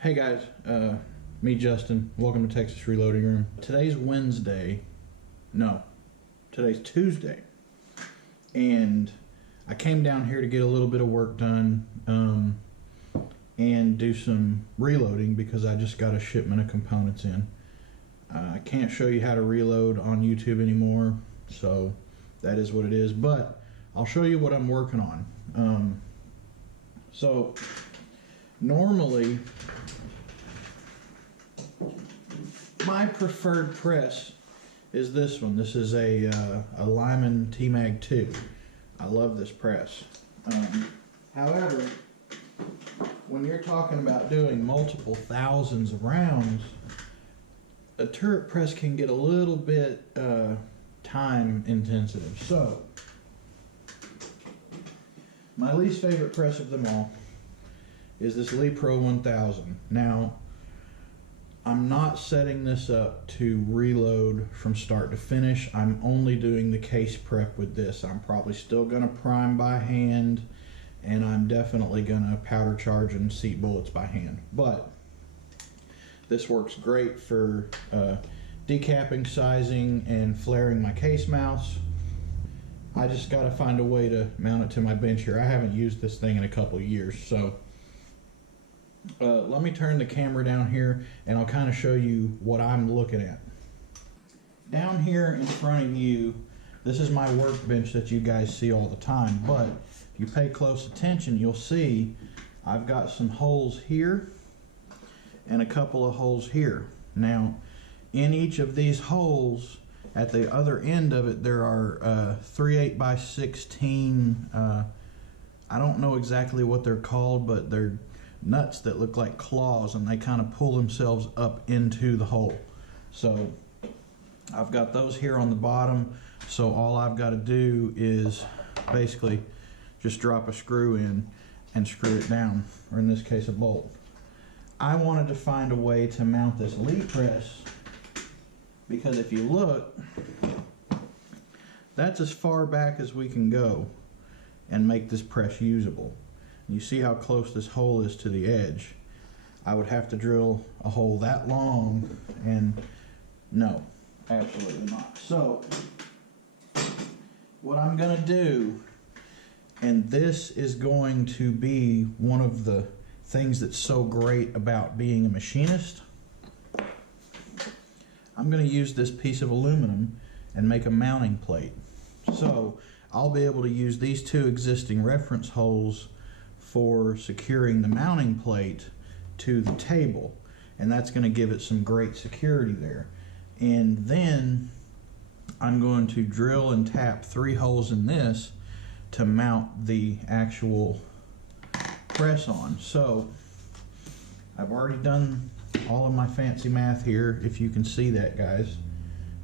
Hey guys, me Justin, welcome to Texas Reloading Room. Today's Tuesday, and I came down here to get a little bit of work done and do some reloading because I just got a shipment of components in. I can't show you how to reload on YouTube anymore, so that is what it is, but I'll show you what I'm working on. So normally my preferred press is this one. This is a Lyman T-Mag 2. I love this press. However, when you're talking about doing multiple thousands of rounds, a turret press can get a little bit time intensive. So, my least favorite press of them all is this Lee Pro 1000. Now, I'm not setting this up to reload from start to finish. I'm only doing the case prep with this. I'm probably still going to prime by hand, and I'm definitely going to powder charge and seat bullets by hand. But this works great for decapping, sizing, and flaring my case mounts. I just got to find a way to mount it to my bench here. I haven't used this thing in a couple of years, so let me turn the camera down here and I'll kind of show you what I'm looking at. Down here in front of you, this is my workbench that you guys see all the time, but if you pay close attention, you'll see I've got some holes here and a couple of holes here. Now, in each of these holes, at the other end of it, there are 3 8x16, I don't know exactly what they're called, but they're nuts that look like claws, and they kind of pull themselves up into the hole. So I've got those here on the bottom, so all I've got to do is basically just drop a screw in and screw it down, or in this case a bolt. I wanted to find a way to mount this Lee press because if you look, that's as far back as we can go and make this press usable. You see how close this hole is to the edge. I would have to drill a hole that long, and no, absolutely not. So what I'm gonna do, and this is going to be one of the things that's so great about being a machinist, I'm gonna use this piece of aluminum and make a mounting plate. So I'll be able to use these two existing reference holes for securing the mounting plate to the table, and that's going to give it some great security there. And then I'm going to drill and tap 3 holes in this to mount the actual press on. So I've already done all of my fancy math here, if you can see that, guys.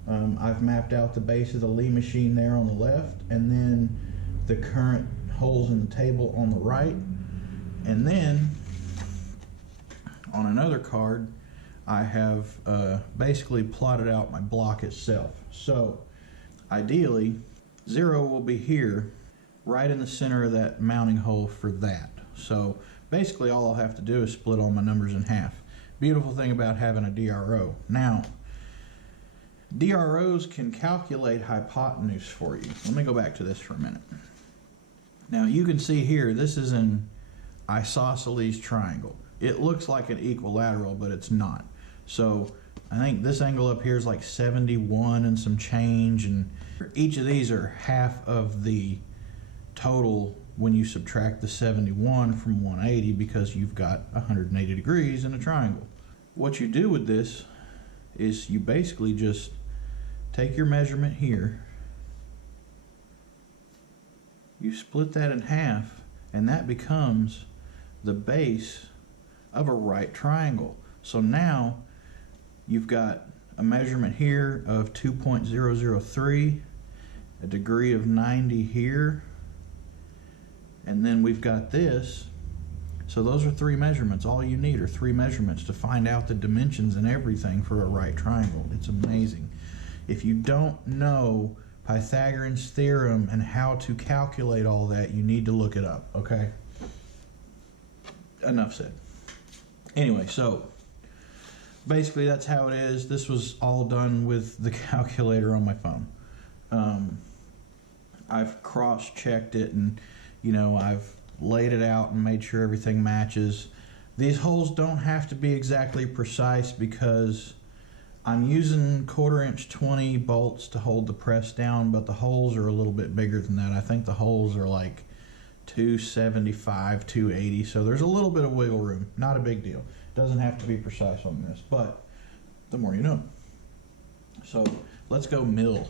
I've mapped out the base of the Lee machine there on the left, and then the current holes in the table on the right. And then on another card, I have basically plotted out my block itself. So ideally, 0 will be here, right in the center of that mounting hole for that. So basically all I'll have to do is split all my numbers in half. Beautiful thing about having a DRO. Now, DROs can calculate hypotenuse for you. Let me go back to this for a minute. Now you can see here, this is an isosceles triangle. It looks like an equilateral, but it's not. So I think this angle up here is like 71 and some change, and each of these are half of the total when you subtract the 71 from 180, because you've got 180 degrees in a triangle. What you do with this is you basically just take your measurement here, you split that in half, and that becomes the base of a right triangle. So now you've got a measurement here of 2.003, a degree of 90 here, and then we've got this. So those are 3 measurements. All you need are 3 measurements to find out the dimensions and everything for a right triangle. It's amazing. If you don't know Pythagorean's theorem and how to calculate all that, you need to look it up, okay? Enough said. Anyway, so basically that's how it is. This was all done with the calculator on my phone. I've cross-checked it, and I've laid it out and made sure everything matches. These holes don't have to be exactly precise because I'm using 1/4" 20 bolts to hold the press down, but the holes are a little bit bigger than that. I think the holes are like 275, 280, so there's a little bit of wiggle room. Not a big deal. Doesn't have to be precise on this, but the more you know. So let's go mill.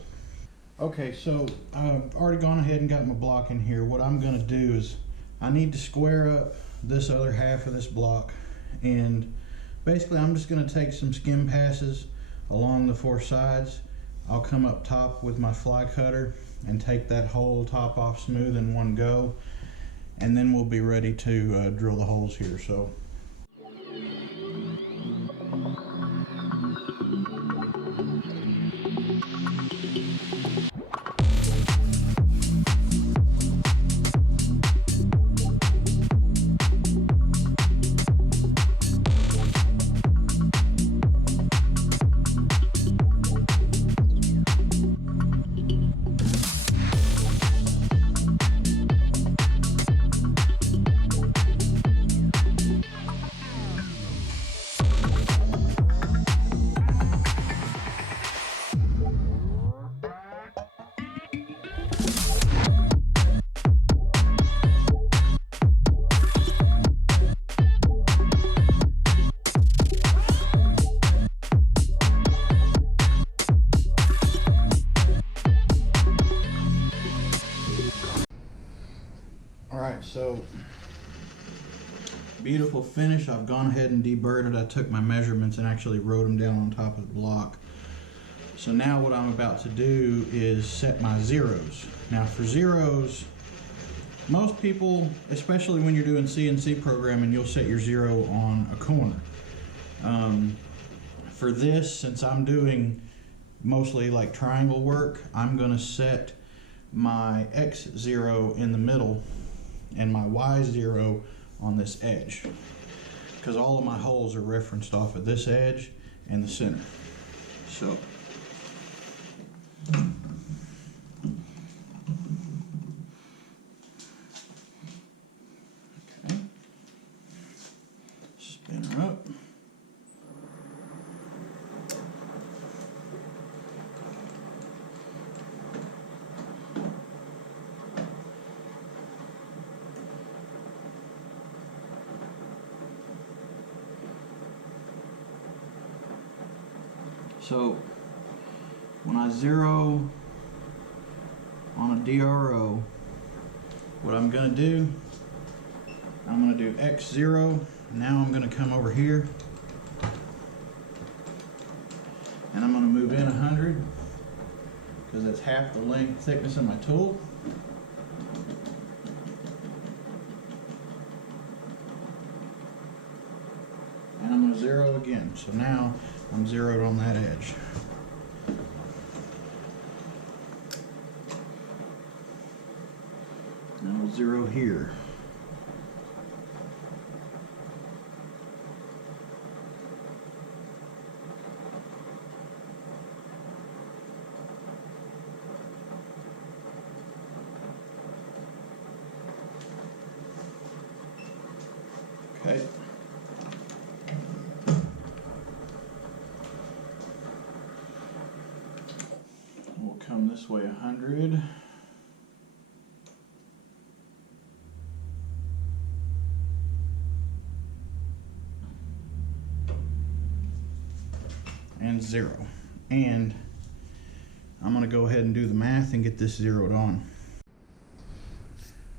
Okay, so I've already gone ahead and got my block in here. What I'm going to do is I need to square up this other half of this block, and basically I'm just going to take some skim passes along the 4 sides. I'll come up top with my fly cutter and take that whole top off smooth in one go, and then we'll be ready to drill the holes here. So So beautiful finish. I've gone ahead and deburred it. I took my measurements and actually wrote them down on top of the block. So now what I'm about to do is set my zeros. Now for zeros, most people, especially when you're doing CNC programming, you'll set your zero on a corner. For this, since I'm doing mostly like triangle work, I'm going to set my X zero in the middle and my Y0 on this edge, because all of my holes are referenced off of this edge and the center. So okay, spin her up. So when I zero on a DRO, what I'm going to do, I'm going to do X0. Now I'm going to come over here and I'm going to move in 100 because that's half the length thickness of my tool. And I'm going to zero again. So now I'm zeroed on that edge. Now we'll zero here. Okay. We'll come this way 100. And 0. And I'm going to go ahead and do the math and get this zeroed on.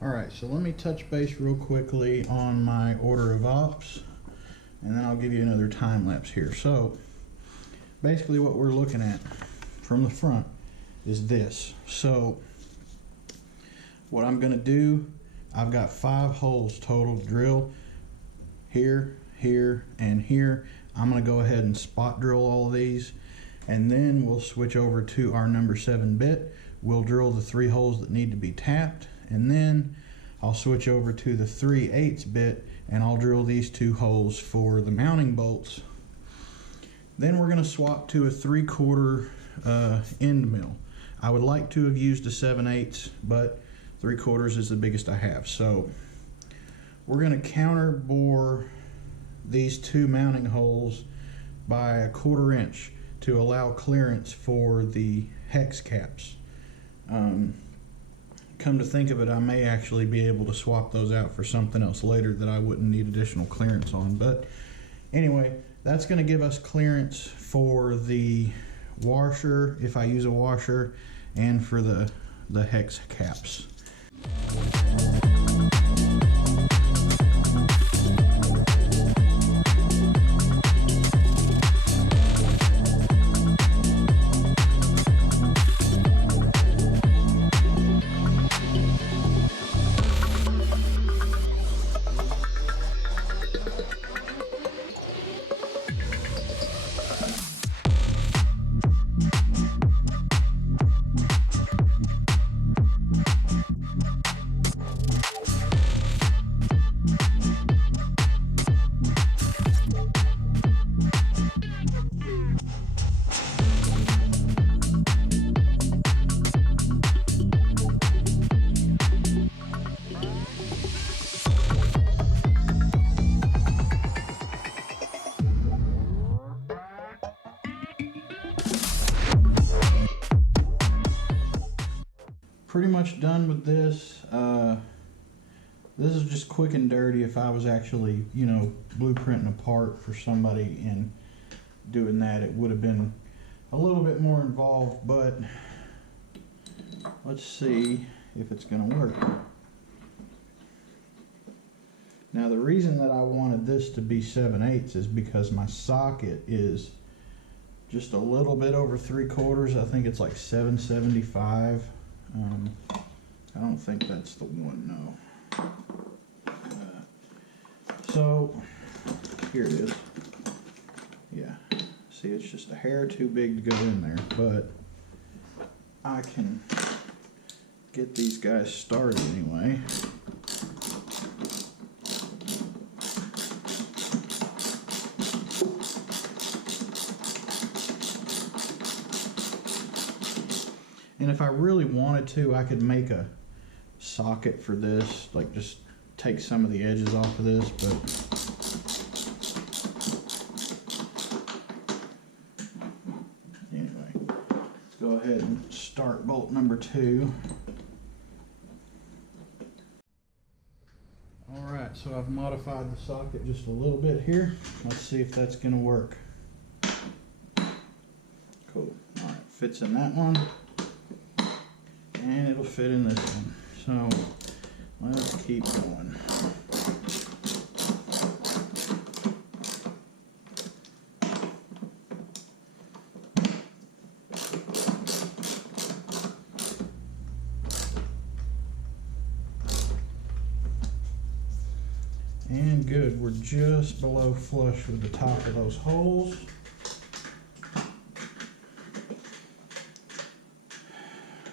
Alright, so let me touch base real quickly on my order of ops, and then I'll give you another time lapse here. So basically what we're looking at from the front is this. So what I'm going to do, I've got 5 holes total to drill, here, here, and here. I'm going to go ahead and spot drill all of these, and then we'll switch over to our number 7 bit. We'll drill the 3 holes that need to be tapped, and then I'll switch over to the 3/8 bit and I'll drill these 2 holes for the mounting bolts. Then we're going to swap to a 3/4 end mill. I would like to have used a 7/8, but 3/4 is the biggest I have. So we're going to counter bore these 2 mounting holes by a 1/4 inch to allow clearance for the hex caps. Come to think of it, I may actually be able to swap those out for something else later that I wouldn't need additional clearance on. But anyway, that's going to give us clearance for the washer, if I use a washer, and for the hex caps. Pretty much done with this. This is just quick and dirty. If I was actually, you know, blueprinting a part for somebody and doing that, it would have been a little bit more involved, but let's see if it's going to work. Now the reason that I wanted this to be 7/8 is because my socket is just a little bit over 3/4. I think it's like 775. I don't think that's the one, no. So here it is. Yeah, see, it's just a hair too big to go in there, but I can get these guys started anyway. And if I really wanted to, I could make a socket for this, like just take some of the edges off of this, but anyway, let's go ahead and start bolt number 2. Alright, so I've modified the socket just a little bit here. Let's see if that's going to work. Cool. Alright, fits in that one. And it'll fit in this one. So let's keep going. And good, we're just below flush with the top of those holes.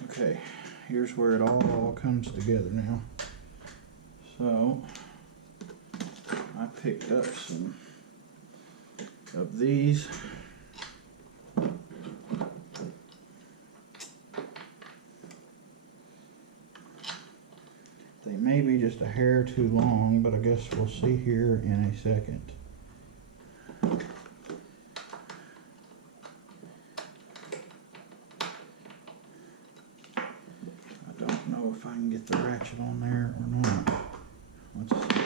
Okay. Here's where it all comes together now. So I picked up some of these. They may be just a hair too long, but I guess we'll see here in a second. If I can get the ratchet on there or not. Let's see.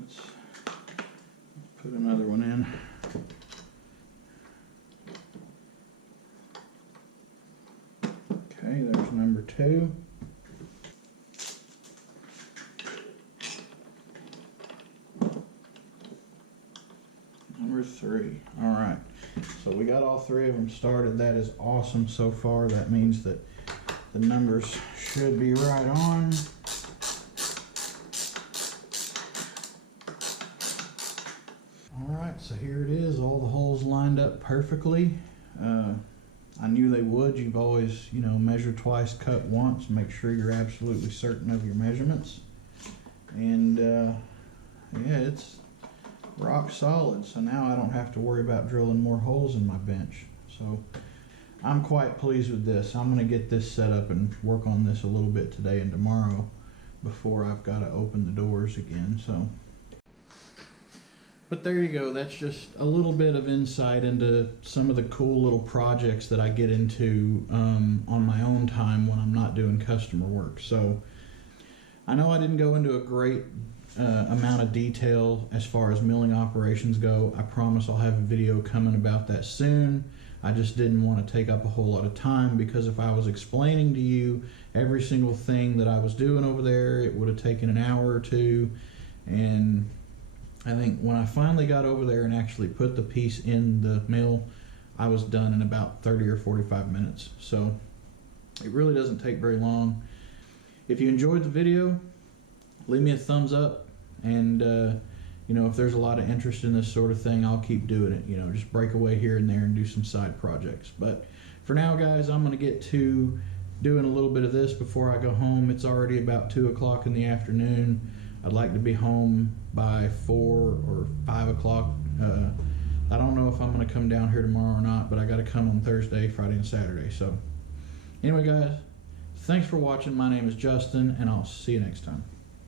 Let's put another one in. Okay, there's number 2. Number 3. All right, so we got all 3 of them started. That is awesome so far. That means that the numbers should be right on. Alright, so here it is, all the holes lined up perfectly. I knew they would. You've always, you know, measure twice, cut once, make sure you're absolutely certain of your measurements. And yeah, it's rock solid, so now I don't have to worry about drilling more holes in my bench. So I'm quite pleased with this. I'm going to get this set up and work on this a little bit today and tomorrow before I've got to open the doors again. So, but there you go. That's just a little bit of insight into some of the cool little projects that I get into on my own time when I'm not doing customer work. So I know I didn't go into a great amount of detail as far as milling operations go. I promise I'll have a video coming about that soon. I just didn't want to take up a whole lot of time, because if I was explaining to you every single thing that I was doing over there, it would have taken an hour or two. And I think when I finally got over there and actually put the piece in the mill, I was done in about 30 or 45 minutes. So it really doesn't take very long. If you enjoyed the video, leave me a thumbs up, and you know, if there's a lot of interest in this sort of thing, I'll keep doing it. You know, just break away here and there and do some side projects. But for now, guys, I'm going to get to doing a little bit of this before I go home. It's already about 2 o'clock in the afternoon. I'd like to be home by 4 or 5 o'clock. I don't know if I'm going to come down here tomorrow or not, but I got to come on Thursday, Friday, and Saturday. So anyway, guys, thanks for watching. My name is Justin, and I'll see you next time.